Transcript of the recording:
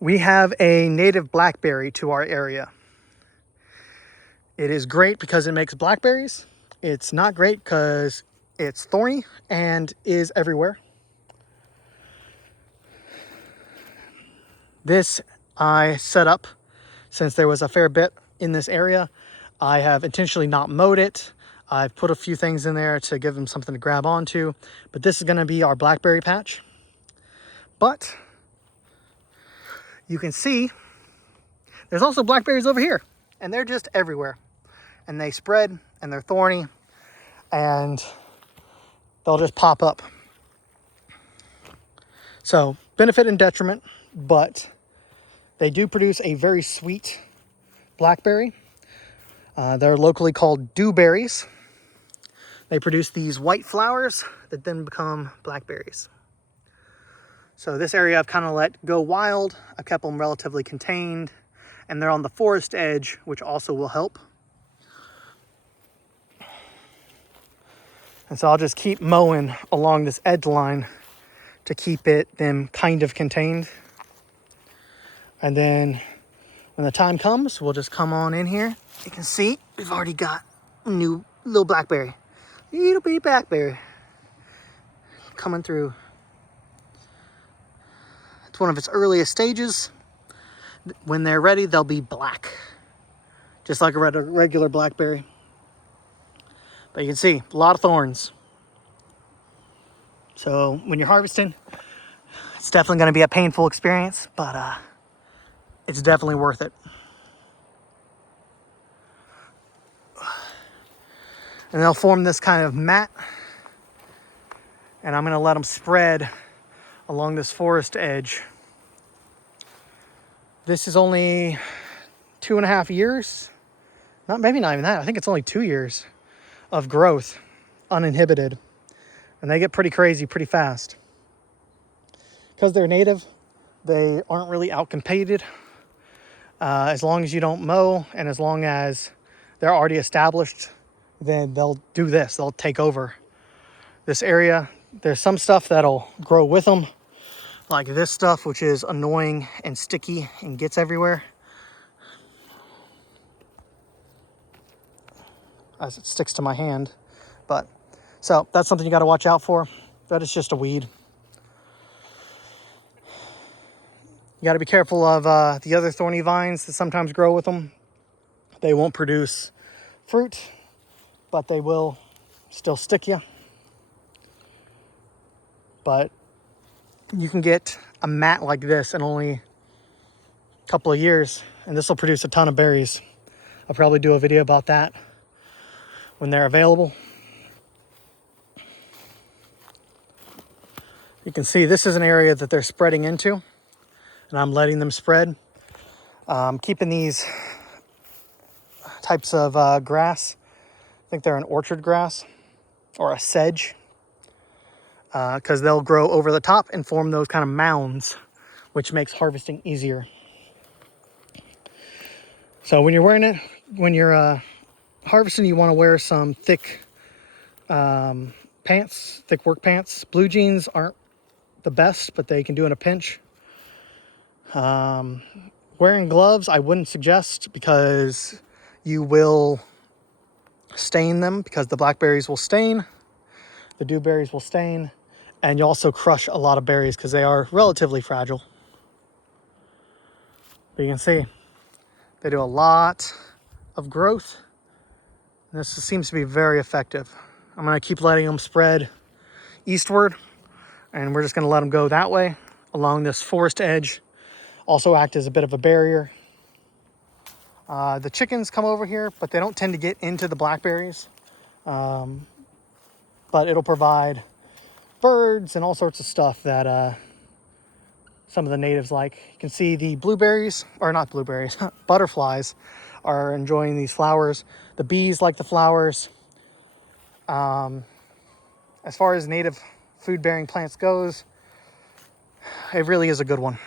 We have a native blackberry to our area. It is great because it makes blackberries. It's not great because it's thorny and is everywhere. This I set up since there was a fair bit in this area. I have intentionally not mowed it. I've put a few things in there to give them something to grab onto, but this is going to be our blackberry patch. But you can see there's also blackberries over here, and they're just everywhere. And they spread, and they're thorny, and they'll just pop up. So benefit and detriment, but they do produce a very sweet blackberry. They're locally called dewberries. They produce these white flowers that then become blackberries. So this area I've kind of let go wild. I've kept them relatively contained, and they're on the forest edge, which also will help. And so I'll just keep mowing along this edge line to keep them kind of contained. And then when the time comes, we'll just come on in here. You can see we've already got a new little blackberry. Little bitty blackberry coming through. It's one of its earliest stages. When they're ready, they'll be black, just like a regular blackberry. But you can see a lot of thorns. So when you're harvesting, it's definitely going to be a painful experience, but it's definitely worth it. And they'll form this kind of mat, and I'm going to let them spread along this forest edge. This is only 2.5 years, maybe not even that. I think it's only 2 years of growth, uninhibited. And they get pretty crazy pretty fast. Because they're native, they aren't really outcompeted. As long as you don't mow, and as long as they're already established, then they'll do this. They'll take over this area. There's some stuff that'll grow with them, like this stuff, which is annoying and sticky and gets everywhere as it sticks to my hand. But so that's something you got to watch out for. That is just a weed. You got to be careful of the other thorny vines that sometimes grow with them. They won't produce fruit, but they will still stick you. But you can get a mat like this in only a couple of years, and this will produce a ton of berries. I'll probably do a video about that when they're available. You can see this is an area that they're spreading into, and I'm letting them spread. Keeping these types of grass. I think they're an orchard grass or a sedge, because they'll grow over the top and form those kind of mounds, which makes harvesting easier. So when you're harvesting, you want to wear some thick pants, thick work pants. Blue jeans aren't the best, but they can do in a pinch. Wearing gloves, I wouldn't suggest, because you will stain them, because the blackberries will stain, the dewberries will stain, and you also crush a lot of berries because they are relatively fragile. But you can see they do a lot of growth. And this seems to be very effective. I'm going to keep letting them spread eastward, and we're just going to let them go that way along this forest edge. Also act as a bit of a barrier. The chickens come over here, but they don't tend to get into the blackberries. But it'll provide birds and all sorts of stuff that some of the natives like. You can see the blueberries, or not blueberries, butterflies are enjoying these flowers. The bees like the flowers. As far as native food-bearing plants goes, it really is a good one.